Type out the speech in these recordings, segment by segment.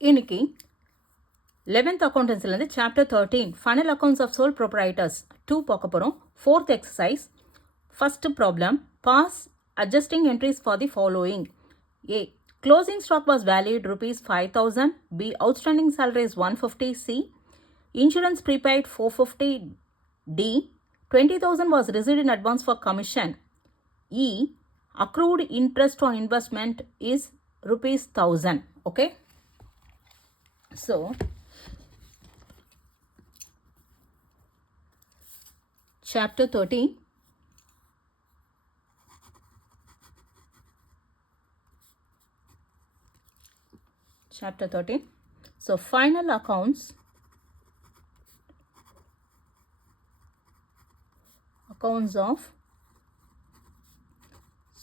இன்னைக்கு 11th accountancy chapter 13 final accounts of sole proprietors 2 பார்க்க போகிறோம். 4th exercise. First problem. Pass adjusting entries for the following. A. Closing stock was valued rupees 5,000. B. Outstanding salary is 150. C. Insurance prepaid 450. D. 20,000 was received in advance for commission. E. Accrued interest on investment is rupees 1,000. Okay. So, chapter 13. Chapter 13. So, final accounts. Accounts of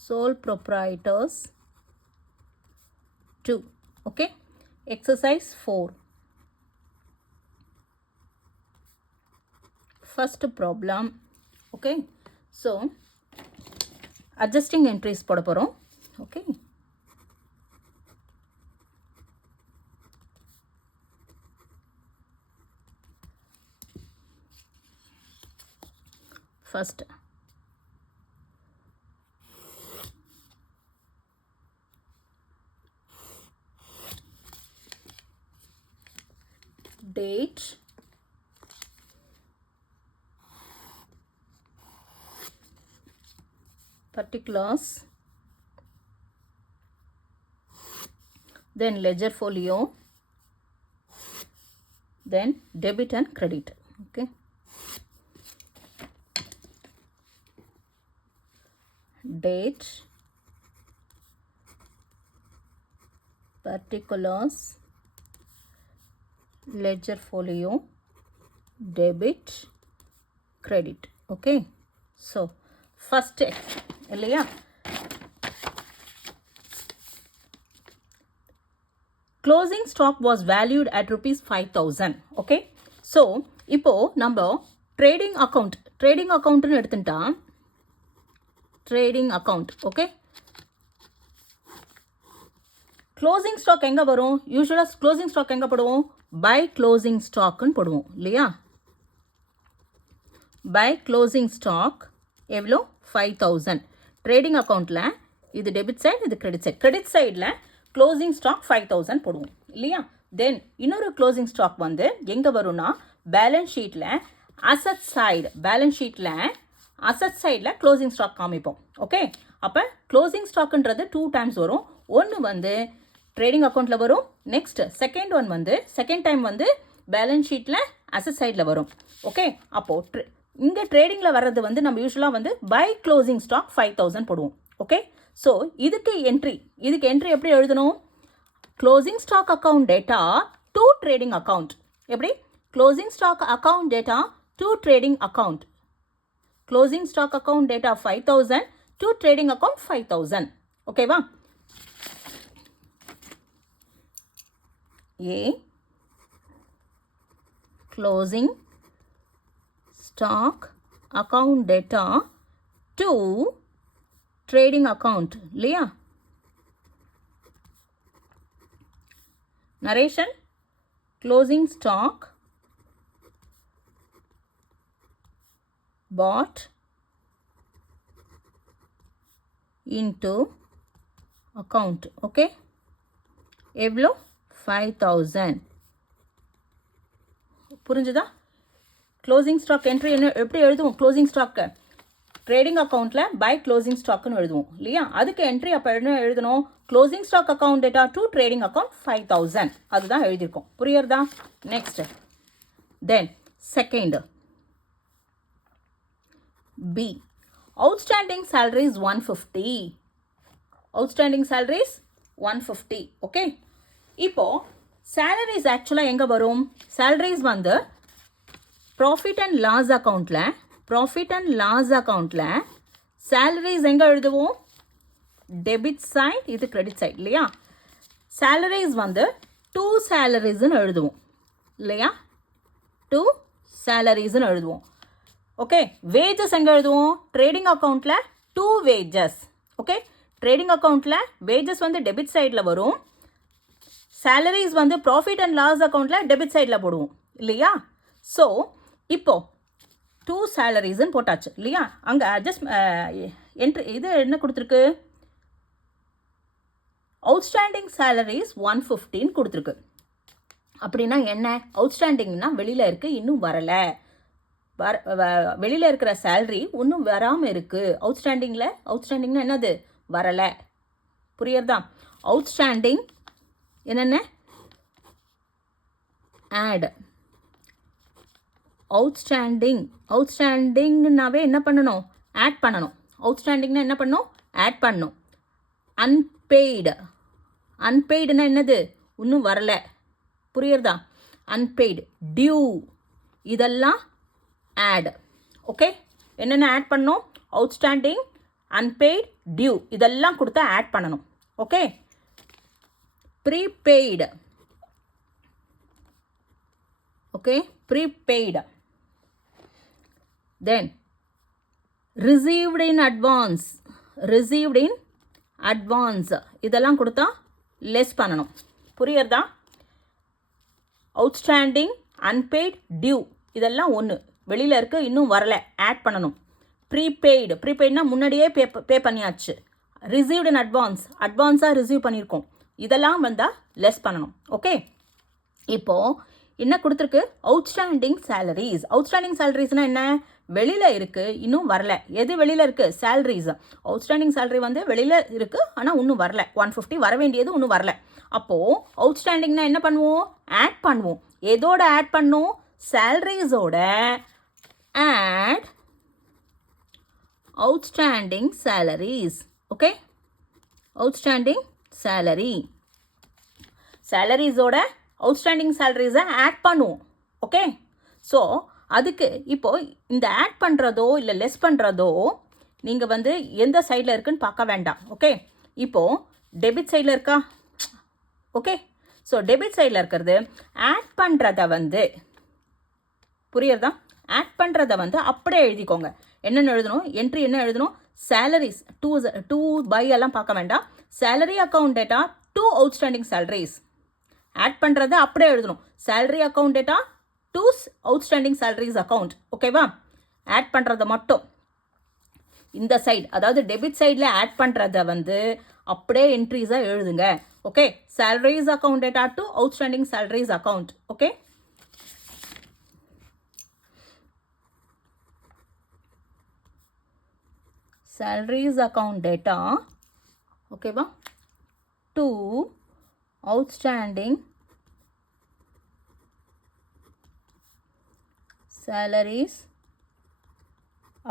sole proprietors 2. Okay. Exercise 4. First problem. Okay. So, adjusting entries போட போகிறோம். Okay. First. Date. Particulars. Then ledger folio. Then debit and credit. Okay. Date. Particulars. Ledger folio, debit, credit. Okay. So, first இல்லையா, closing stock was valued at rupees 5,000. Okay. So, இப்போ நம்ம trading accountன்னு எடுத்துட்டா trading account. Okay. Closing stock எங்கே வரும்? யூஸ்வலாக closing stock எங்கே போடுவோம்? By closing ஸ்டாக்குன்னு போடுவோம் இல்லையா? பை க்ளோசிங் ஸ்டாக் எவ்வளோ? 5,000. ட்ரேடிங் அக்கௌண்ட்டில் இது டெபிட் சைடு, இது கிரெடிட் சைடு. கிரெடிட் சைடில் க்ளோசிங் ஸ்டாக் 5,000 போடுவோம் இல்லையா? தென் இன்னொரு க்ளோசிங் ஸ்டாக் வந்து எங்கே வரும்னா பேலன்ஸ் ஷீட்டில் அசட் சைடு. பேலன்ஸ் ஷீட்டில் அசட் சைடில் க்ளோசிங் ஸ்டாக் காமிப்போம். ஓகே. அப்போ க்ளோசிங் ஸ்டாக்குன்றது 2 டைம்ஸ் வரும். ஒன்று வந்து ட்ரேடிங் அக்கௌண்ட்டில் வரும். நெக்ஸ்ட் செகண்ட் ஒன் வந்து செகண்ட் டைம் வந்து பேலன்ஸ் ஷீட்டில் அசட் சைடில் வரும். ஓகே. அப்போது இங்கே ட்ரேடிங்கில் வர்றது வந்து நம்ம யூஸ்வலாக வந்து பை க்ளோசிங் ஸ்டாக் 5,000 போடுவோம். ஓகே. ஸோ இதுக்கு என்ட்ரி எப்படி எழுதணும்? Closing stock account data to trading account. எப்படி? Closing stock account data to trading account. Closing stock account data 5,000 to trading account 5,000. ஓகேவா? A. Closing stock account data to trading account. இல்லையா? Narration. Closing stock bought into account. Okay. எவ்வளோ? 5,000. புரிஞ்சுதா? Closing stock entry என்ன எப்படி எழுதுவோம்? Closing ஸ்டாக்கு trading அக்கௌண்ட்டில் by closing ஸ்டாக்குன்னு எழுதுவோம் இல்லையா? அதுக்கு என்ட்ரி அப்போ என்ன எழுதணும்? Closing stock account data to trading account 5,000. அதுதான் எழுதியிருக்கோம். புரியுறதா? Next. Then second B. Outstanding salaries 150. Outstanding salaries 150. Okay. இப்போ சேலரிஸ் ஆக்சுவலாக எங்கே வரும்? சேலரிஸ் வந்து ப்ராஃபிட் அண்ட் லாஸ் அக்கௌண்ட்டில் சேலரிஸ் எங்கே எழுதுவோம்? டெபிட் சைட், இது கிரெடிட் சைட் இல்லையா? சேலரிஸ் வந்து 2 சேலரிஸ்ன்னு எழுதுவோம் இல்லையா? 2 சேலரிஸ்ன்னு எழுதுவோம். ஓகே. வேஜஸ் எங்கே எழுதுவோம்? ட்ரேடிங் அக்கௌண்ட்டில் 2 வேஜஸ். ஓகே. ட்ரேடிங் அக்கௌண்ட்டில் வேஜஸ் வந்து டெபிட் சைடில் வரும். சேலரிஸ் வந்து ப்ராஃபிட் அண்ட் லாஸ் அக்கௌண்ட்டில் டெபிட் சைடில் போடுவோம் இல்லையா? ஸோ இப்போ 2 சேலரிஸ்ன்னு போட்டாச்சு இல்லையா? அங்கே அட்ஜஸ்ட் என்ட்ரி இது என்ன கொடுத்துருக்கு? அவுட்ஸ்டாண்டிங் சேலரிஸ் 115 கொடுத்துருக்கு. அப்படின்னா என்ன? அவுட்ஸ்டாண்டிங்னா வெளியில் இருக்குது, இன்னும் வரலை. வெளியில் இருக்கிற சேலரி இன்னும் வராமல் இருக்குது. அவுட்ஸ்டாண்டிங்னா என்னது? வரலை. புரியுறதா? அவுட்ஸ்டாண்டிங் என்னென்ன? ஆட். அவுட்ஸ்டாண்டிங்னாவே என்ன பண்ணணும்? ஆட் பண்ணணும். அவுட்ஸ்டாண்டிங்னா என்ன பண்ணணும்? ஆட் பண்ணணும். அன்பெய்டுனா என்னது? இன்னும் வரலை. புரியுறதா? அன்பெய்டு, டியூ, இதெல்லாம் ஆட். ஓகே, என்னென்ன ஆட் பண்ணணும்? அவுட்ஸ்டாண்டிங், அன்பெய்டு, டியூ இதெல்லாம் கொடுத்தா ஆட் பண்ணணும். Okay, prepaid. Okay, prepaid. Then received in advance இதெல்லாம் கொடுத்தா லெஸ் பண்ணணும். புரியுறதா? அவுட்ஸ்டாண்டிங், அன்பெய்டு, டியூ இதெல்லாம் ஒன்று, வெளியில் இருக்குது, இன்னும் வரலை, ஆட் பண்ணணும். ப்ரீபெய்டுனா முன்னாடியே பே பண்ணியாச்சு. ரிசீவ்டு இன் அட்வான்ஸாக ரிசீவ் பண்ணியிருக்கோம், இதெல்லாம் வந்தால் லெஸ் பண்ணணும். ஓகே, இப்போது என்ன கொடுத்துருக்கு? அவுட்ஸ்டாண்டிங் சேலரிஸ்னால் என்ன? வெளியில் இருக்குது, இன்னும் வரலை. எது வெளியில் இருக்குது? சேலரிஸ். அவுட்ஸ்டாண்டிங் சேலரி வந்து வெளியில் இருக்குது, ஆனால் இன்னும் வரலை. 150 வர வேண்டியது இன்னும் வரலை. அப்போது அவுட்ஸ்டாண்டிங்னா என்ன பண்ணுவோம்? ஆட் பண்ணுவோம். எதோட ஆட் பண்ணும்? சேலரிஸோட add outstanding salaries. Okay, outstanding சேலரிஸோட அவுட்ஸ்டாண்டிங் சேலரிஸை ஆட் பண்ணுவோம். ஓகே, ஸோ அதுக்கு இப்போது இந்த ஆட் பண்ணுறதோ இல்லை லெஸ் பண்ணுறதோ நீங்கள் வந்து எந்த சைடில் இருக்குன்னு பார்க்க வேண்டாம். ஓகே, இப்போது டெபிட் சைடில் இருக்கா? ஓகே, ஸோ டெபிட் சைடில் இருக்கிறது ஆட் பண்ணுறத வந்து புரியுறதா? ஆட் பண்ணுறத வந்து அப்படியே எழுதிக்கோங்க. என்னென்னு எழுதணும்? என்ட்ரி என்ன எழுதணும்? சேலரிஸ் டூ பை எல்லாம் பார்க்க வேண்டாம். Salary account data 2 outstanding salaries. Add பண்ணுறத அப்படியே எழுதணும். Salary account data 2 outstanding salaries account. ஓகேவா? ஆட் பண்ணுறத மட்டும் இந்த சைடு, அதாவது டெபிட் சைடில் ஆட் பண்ணுறத வந்து அப்படியே என்ட்ரிஸாக எழுதுங்க. Okay, salaries account data 2 outstanding salaries account. Okay, salaries account data, ஓகேவா? 2 outstanding salaries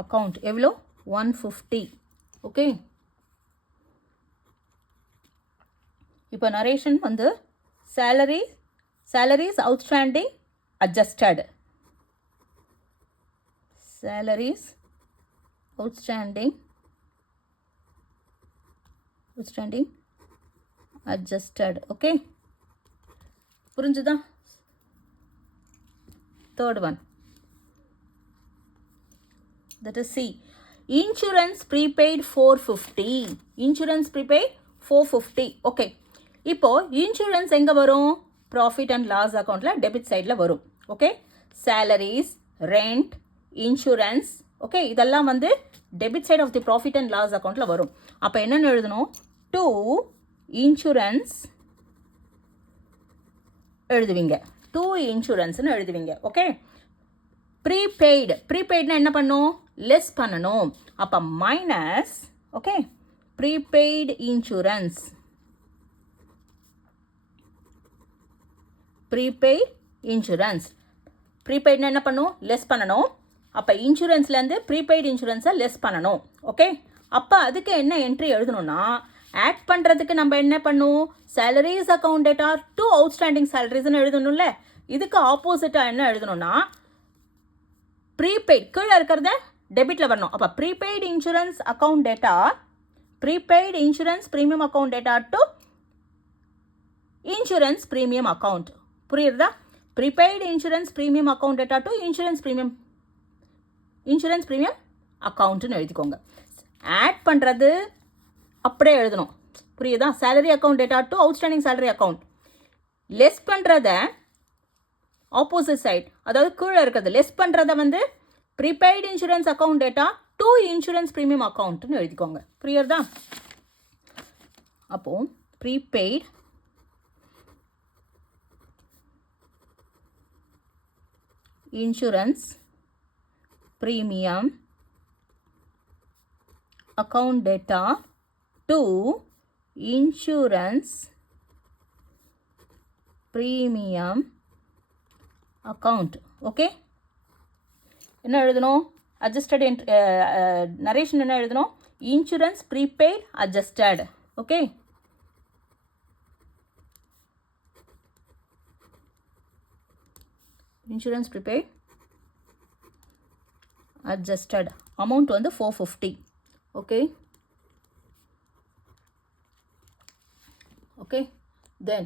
account எவ்வளோ? 150. ஓகே, இப்போ நரேஷன் வந்து salaries outstanding adjusted, salaries outstanding adjusted. Okay, புரிஞ்சுதா? third one, that is C. Insurance prepaid 450. Okay, இப்போ insurance எங்கே வரும்? Profit and loss அக்கௌண்ட்டில் debit சைடில் வரும். Okay, salaries, rent, insurance, okay இதெல்லாம் வந்து debit side of the profit and loss அக்கௌண்ட்டில் வரும். அப்போ என்னென்னு எழுதணும்? 2 இன்சூரன்ஸ் எழுதுவீங்க. 2 இன்சூரன்ஸ்னு எழுதுவீங்க. ஓகே, ப்ரீபெய்டுனா என்ன பண்ணும்? லெஸ் பண்ணணும். அப்போ மைனஸ். Okay, prepaid insurance. ப்ரீபெய்டுனா என்ன பண்ணும்? லெஸ் பண்ணணும். அப்போ இன்சூரன்ஸ்லேருந்து ப்ரீபெய்டு இன்சூரன்ஸை லெஸ் பண்ணணும். ஓகே, அப்போ அதுக்கு என்ன என்ட்ரி எழுதணும்னா, ஆட் பண்ணுறதுக்கு நம்ம என்ன பண்ணும்? சேலரிஸ் அக்கௌண்ட் டேட்டா 2 அவுட்ஸ்டாண்டிங் சேலரிஸ்ன்னு எழுதணும்ல. இதுக்கு ஆப்போசிட்டாக என்ன எழுதணும்னா, ப்ரீபெய்ட் கீழே இருக்கிறத டெபிட்டில் வரணும். அப்போ prepaid insurance account data, prepaid insurance premium account data to insurance premium account. புரியுறதா? Prepaid insurance premium account data to insurance premium அக்கௌண்ட்டுன்னு எழுதிக்கோங்க. ஆட் பண்ணுறது அப்படியே எழுதணும். புரியுதா? Salary account data to outstanding salary account. Less பண்ணுறத ஆப்போசிட் சைட், அதாவது கீழே இருக்கிறது லெஸ் பண்ணுறத வந்து prepaid insurance account data to insurance premium அக்கௌண்ட்னு எழுதிக்கோங்க. புரியுறதா? அப்போது prepaid insurance premium account data to insurance premium account. Okay, என்ன எழுதணும்? adjusted narration என்ன எழுதணும்? insurance prepaid adjusted. Okay, insurance prepaid adjusted amount வந்து 450. Okay, okay, then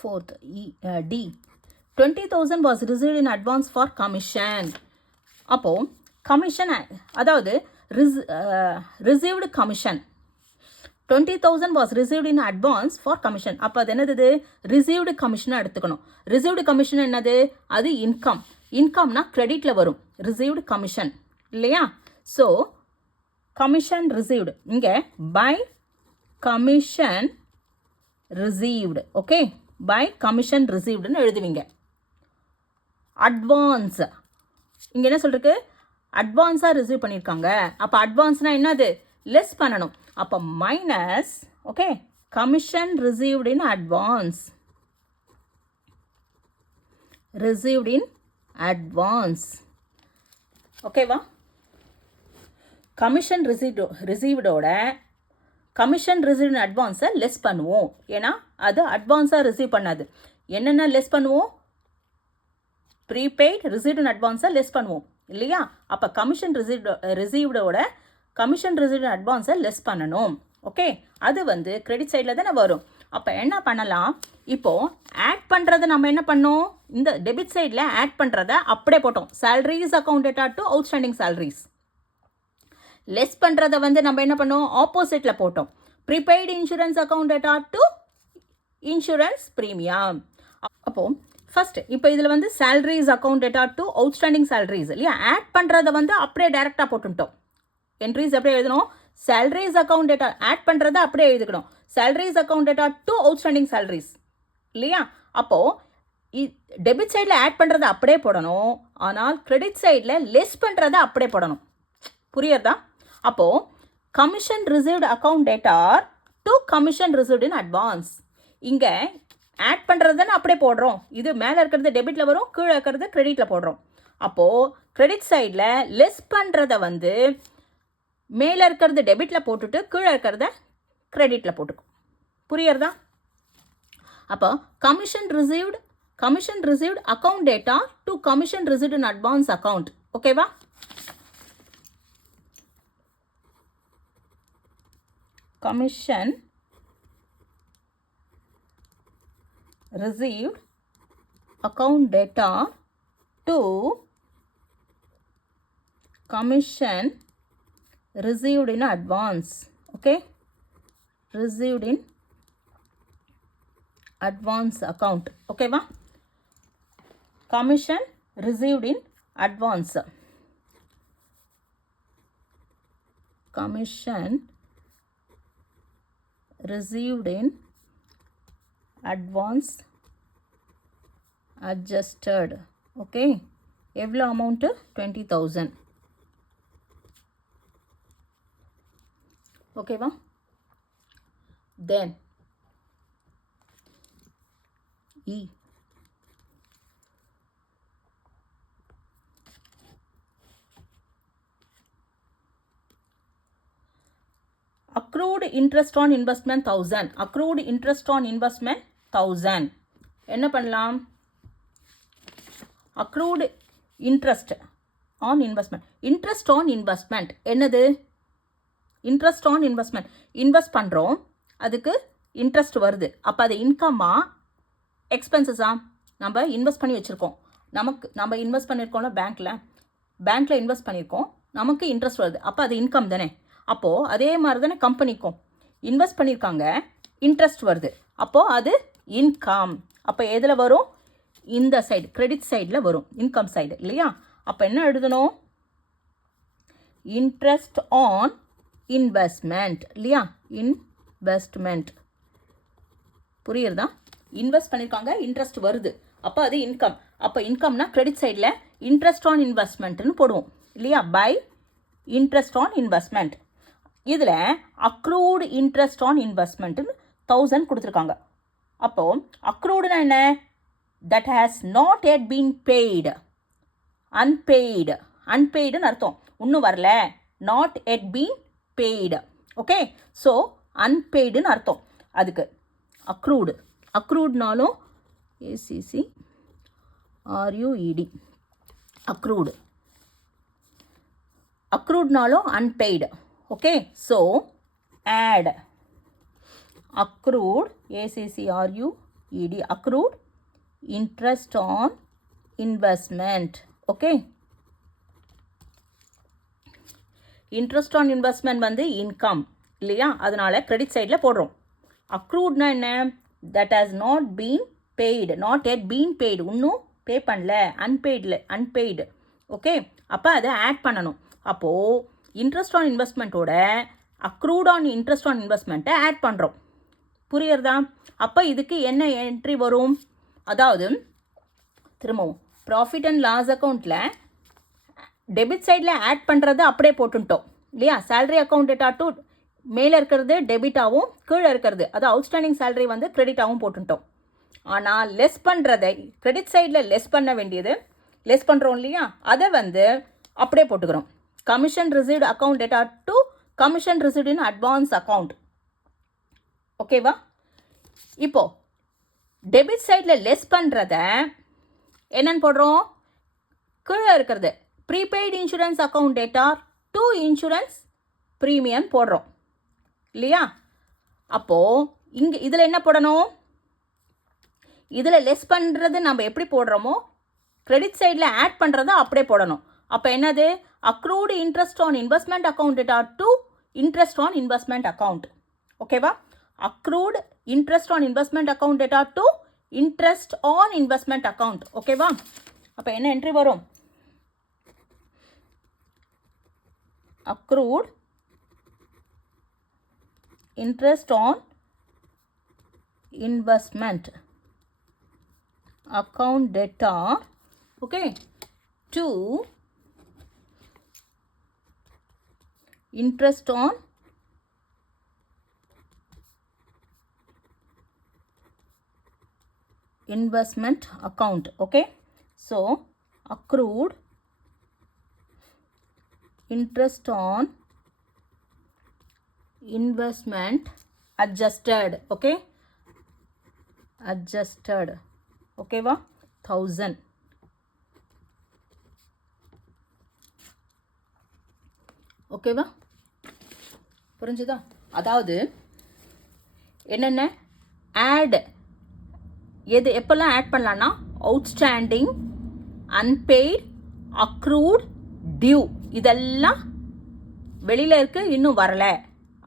fourth D 20,000 was received in advance for commission. அப்போ commission அதாவது received commission 20,000 was received in advance for commission. அப்போ அது என்னது? received commission எடுத்துக்கணும். received commission என்னது? அது income. இன்கம்னா கிரெடிட்டில் வரும். ரிசீவ்டு கமிஷன் இல்லையா? ஸோ கமிஷன் ரிசீவ்டு இங்கே by commission received. Okay, by commission ரிசீவ்டுன்னு எழுதுவீங்க. அட்வான்ஸ் இங்கே என்ன சொல்லிருக்கு? அட்வான்ஸாக ரிசீவ் பண்ணியிருக்காங்க. அப்போ அட்வான்ஸ்னால் என்னது? லெஸ் பண்ணணும். அப்போ minus, okay, commission received in advance, received in advance. ஓகேவா? கமிஷன் ரிசீவ்டோட கமிஷன் ரிசீவ்டு அட்வான்ஸை லெஸ் பண்ணுவோம். ஏன்னா அது அட்வான்ஸாக ரிசீவ் பண்ணாது. என்னென்ன லெஸ் பண்ணுவோம்? ப்ரீபெய்ட் ரிசீவ்டு அட்வான்ஸை லெஸ் பண்ணுவோம் இல்லையா? அப்போ கமிஷன் ரிசீவ்டோட கமிஷன் ரிசீவ்டு அட்வான்ஸை லெஸ் பண்ணணும். ஓகே, அது வந்து கிரெடிட் சைடில் தானே வரும். அப்போ என்ன பண்ணலாம்? இப்போது ஆட் பண்ணுறதை நம்ம என்ன பண்ணோம்? இந்த டெபிட் சைடில் ஆட் பண்ணுறதை அப்படியே போட்டோம். Salaries account data to outstanding salaries. Less பண்ணுறதை வந்து நம்ம என்ன பண்ணோம்? ஆப்போசிட்டில் போட்டோம். Prepaid insurance account data to insurance premium. அப்போது ஃபஸ்ட்டு இப்போ இதில் வந்து salaries account data to outstanding salaries இல்லையா? ஆட் பண்ணுறதை வந்து அப்படியே டேரெக்டாக போட்டுட்டோம். என்ட்ரிஸ் அப்படியே எழுதணும். சேலரிஸ் அக்கௌண்ட் டேட்டா ஆட் பண்ணுறதை அப்படியே எழுதிக்கணும். Salaries account data to outstanding salaries இல்லையா? அப்போது டெபிட் சைடில் ஆட் பண்ணுறதை அப்படியே போடணும். ஆனால் கிரெடிட் சைடில் லெஸ் பண்ணுறதை அப்படியே போடணும். புரியுறதா? அப்போது commission received account data to commission received in advance. இங்கே ஆட் பண்ணுறதுன்னு அப்படியே போடுறோம். இது மேலே இருக்கிறது டெபிட்டில் வரும், கீழே இருக்கிறது கிரெடிட்டில் போடுறோம். அப்போது கிரெடிட் சைடில் லெஸ் பண்ணுறதை வந்து மேலே இருக்கிறது டெபிட்டில் போட்டுட்டு கீழே இருக்கிறத கிரெடிட்டில் போட்டுக்கும். புரியுறதா? அப்போ commission received account data to commission received in advance account. ஓகேவா? Commission received account data to commission received in advance. Okay, received in advance account. Okay va? Commission received in advance. Commission received in advance adjusted. Okay, எவ்வளோ amount? 20,000. ஓகேவா? தென் E accrued interest on investment 1000. accrued interest on investment 1000. என்ன பண்ணலாம்? accrued interest on investment. interest on investment என்னது? Interest on investment. Invest பண்ணுறோம், அதுக்கு interest வருது. அப்போ அது இன்கம்மா எக்ஸ்பென்சஸா? நம்ம இன்வெஸ்ட் பண்ணி வச்சுருக்கோம். நம்ம இன்வெஸ்ட் பண்ணியிருக்கோம்ல பேங்க்கில் இன்வெஸ்ட் பண்ணியிருக்கோம், நமக்கு இன்ட்ரெஸ்ட் வருது. அப்போ அது இன்கம் தானே. அப்போது அதே மாதிரி தானே கம்பெனிக்கும் இன்வெஸ்ட் பண்ணியிருக்காங்க, இன்ட்ரெஸ்ட் வருது, அப்போது அது இன்கம். அப்போ எதில் வரும்? இந்த சைடு கிரெடிட் சைடில் வரும், இன்கம் சைடு இல்லையா? அப்போ என்ன எழுதணும்? இன்ட்ரெஸ்ட் ஆன் இன்வெஸ்ட்மெண்ட் இல்லையா? இன்வெஸ்ட்மெண்ட் புரியுறதா? இன்வெஸ்ட் பண்ணியிருக்காங்க, இன்ட்ரெஸ்ட் வருது, அப்போ அது இன்கம். அப்போ இன்கம்னா கிரெடிட் சைடில் இன்ட்ரெஸ்ட் ஆன் இன்வெஸ்ட்மெண்ட்னு போடுவோம் இல்லையா? By interest on investment. இதில் அக்ரூடு இன்ட்ரெஸ்ட் ஆன் இன்வெஸ்ட்மெண்ட்டுன்னு 1000 கொடுத்துருக்காங்க. அப்போது அக்ரூடுனா என்ன? That has not yet been paid. Unpaid, அன்பெய்டுன்னு அர்த்தம், இன்னும் வரல, not yet been paid. Okay, so அன்பெய்டுன்னு அர்த்தம் அதுக்கு. அக்ரூடு, அக்ரூட்னாலும் ACCRUED, அக்ரூடு, அக்ரூட்னாலும் unpaid. Okay, so add accrued, ACCRUED, accrued interest on investment. okay, interest on investment வந்து இன்கம் இல்லையா? அதனால கிரெடிட் சைடில் போடுறோம். அக்ரூட்னா என்ன? That has not been paid, not yet been paid, இன்னும் பே பண்ணல, அன்பெய்டில், அன்பெய்டு. ஓகே, அப்போ அதை ஆட் பண்ணணும். அப்போது இன்ட்ரெஸ்ட் ஆன் இன்வெஸ்ட்மெண்ட்டோட அக்ரூட் ஆன் இன்ட்ரெஸ்ட் ஆன் இன்வெஸ்ட்மெண்ட்டை ஆட் பண்ணுறோம். புரியுறதா? அப்போ இதுக்கு என்ன என்ட்ரி வரும்? அதாவது திரும்பவும் ப்ராஃபிட் அண்ட் லாஸ் அக்கௌண்ட்டில் டெபிட் சைடில் ஆட் பண்ணுறது அப்படியே போட்டுட்டோம் இல்லையா? சேலரி அக்கௌண்ட் டேட்டா டு மேலே இருக்கிறது டெபிட்டாகவும், கீழே இருக்கிறது அது அவுட்ஸ்டாண்டிங் சேலரி வந்து கிரெடிட்டாகவும் போட்டுட்டோம். ஆனால் லெஸ் பண்ணுறதை கிரெடிட் சைடில் லெஸ் பண்ண வேண்டியது, லெஸ் பண்ணுறோம் இல்லையா? அதை வந்து அப்படியே போட்டுக்கிறோம். Commission received account data to commission received in advance account. ஓகேவா? இப்போ டெபிட் சைடில் லெஸ் பண்ணுறத என்னன்னு போடுறோம்? கீழே இருக்கிறது prepaid insurance account data to insurance premium போடுறோம் இல்லையா? அப்போது இங்கே இதில் என்ன போடணும்? இதில் லெஸ் பண்ணுறது நம்ம எப்படி போடுறோமோ கிரெடிட் சைடில் ஆட் பண்ணுறதை அப்படியே போடணும். அப்போ என்னது? Accrued interest on investment account data to interest on investment account. ஓகேவா? Accrued interest on investment account data to interest on investment account. ஓகேவா? அப்போ என்ன என்ட்ரி வரும்? Accrued interest on investment account data, okay, to interest on investment account. Okay, so accrued interest on investment adjusted. Okay, adjusted. ஓகேவா? 1000. ஓகேவா? புரிஞ்சுதா? அதாவது என்னென்ன add, எது எப்போல்லாம் ஆட் பண்ணலான்னா அவுட்ஸ்டாண்டிங், அன்பெய்ட், அக்ரூட், டியூ இதெல்லாம் வெளியில் இருக்குது, இன்னும் வரலை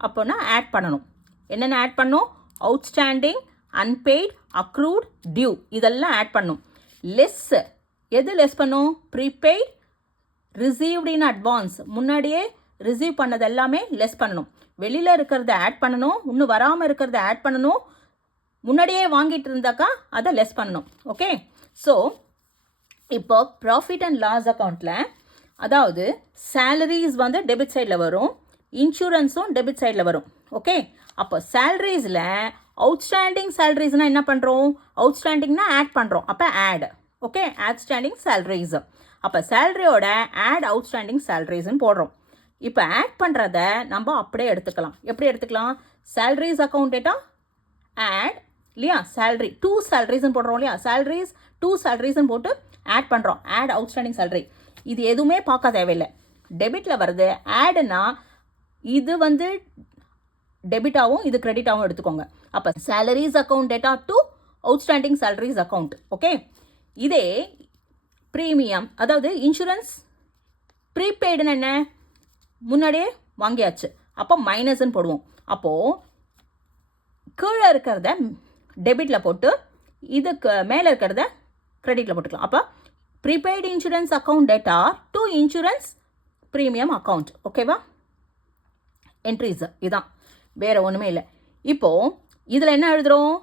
அப்போனா ஆட் பண்ணணும். என்னென்ன ஆட் பண்ணணும்? அவுட்ஸ்டாண்டிங், அன்பெய்ட், அக்ரூட், டியூ இதெல்லாம் ஆட் பண்ணும். லெஸ் எது லெஸ் பண்ணும்? ப்ரீபெய்ட், ரிசீவ்டு இன் அட்வான்ஸ், முன்னாடியே ரிசீவ் பண்ணது எல்லாமே லெஸ் பண்ணணும். வெளியில் இருக்கிறத ஆட் பண்ணணும், இன்னும் வராமல் இருக்கிறத ஆட் பண்ணணும், முன்னாடியே வாங்கிட்டு இருந்தாக்கா அதை லெஸ் பண்ணணும். ஓகே, ஸோ இப்போ ப்ராஃபிட் அண்ட் லாஸ் அக்கௌண்ட்டில் அதாவது சேலரிஸ் வந்து டெபிட் சைடில் வரும், இன்சூரன்ஸும் டெபிட் சைடில் வரும். ஓகே, அப்போ சேலரிஸில் அவுட்ஸ்டாண்டிங் சேலரிஸ்னால் என்ன பண்ணுறோம்? அவுட்ஸ்டாண்டிங்னா ஆட் பண்ணுறோம், அப்போ ஆட். Okay, outstanding salaries. அப்போ சேலரியோட ஆட் அவுட்ஸ்டாண்டிங் சேலரிஸ்ன்னு போடுறோம். இப்போ ஆட் பண்ணுறத நம்ம அப்படியே எடுத்துக்கலாம். எப்படி எடுத்துக்கலாம்? சேலரிஸ் அக்கௌண்ட் டேட்டா ஆட் இல்லையா? சேலரி டூ சேலரிஸ்ன்னு போடுறோம் இல்லையா? சேலரிஸ் டூ சேலரிஸ்ன்னு போட்டு ஆட் பண்ணுறோம். Add outstanding salary. இது எதுவுமே பார்க்க தேவையில்லை, டெபிட்டில் வருது. ஆடுனா இது வந்து டெபிட்டாகவும் இது கிரெடிட்டாகவும் எடுத்துக்கோங்க. அப்போ salaries account data to outstanding salaries account. Okay, இதே ப்ரீமியம் அதாவது இன்சூரன்ஸ் ப்ரீபெய்டுன்னு என்ன? முன்னாடியே வாங்கியாச்சு, அப்போ மைனஸ்ன்னு போடுவோம். அப்போது கீழே இருக்கிறத டெபிட்டில் போட்டு இதுக்கு மேலே இருக்கிறத கிரெடிட்டில் போட்டுக்கலாம். அப்போ prepaid insurance account data to insurance premium account. ஓகேவா? என்ட்ரிஸ் இதுதான், வேறு ஒன்றுமே இல்லை. இப்போது இதில் என்ன எழுதுகிறோம்?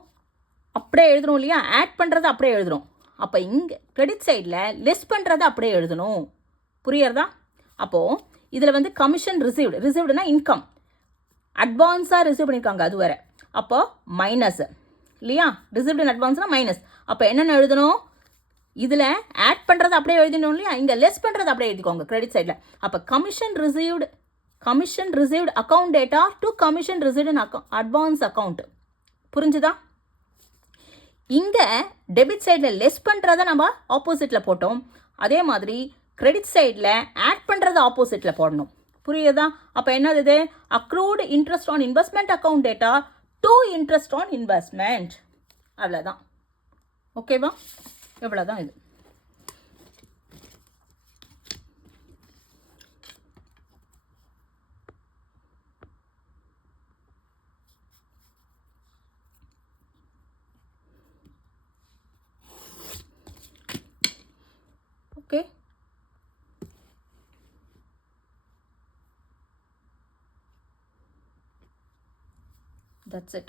அப்படியே எழுதுகிறோம் இல்லையா? ஆட் பண்ணுறதை அப்படியே எழுதுகிறோம். அப்போ இங்கே கிரெடிட் சைடில் லெஸ் பண்ணுறதை அப்படியே எழுதணும். புரியறதா? அப்போது இதில் வந்து கமிஷன் ரிசீவ்டுனா இன்கம், அட்வான்ஸாக ரிசீவ் பண்ணியிருக்காங்க அது வேறு. அப்போ மைனஸ் இல்லையா? ரிசீவ்டு இன் அட்வான்ஸ்னால் மைனஸ். அப்போ என்னென்ன எழுதணும்? இதில் ஆட் பண்ணுறது அப்படியே எழுதணும் இல்லையா? இங்கே லெஸ் பண்ணுறது அப்படியே எழுதிக்கோங்க கிரெடிட் சைடில். அப்போ commission received account data to commission received in advance account. புரிஞ்சுதா? இங்கே டெபிட் சைடில் லெஸ் பண்ணுறதை நம்ம ஆப்போசிட்டில் போட்டோம். அதே மாதிரி கிரெடிட் சைடில் ஆட் பண்ணுறது ஆப்போசிட்டில் போடணும். புரியுதா? அப்போ என்னது? Accrued interest on investment account data to interest on investment. அவ்வளோதான். ஓகேவா? இவ்வளோதான் இது. Okay. That's it.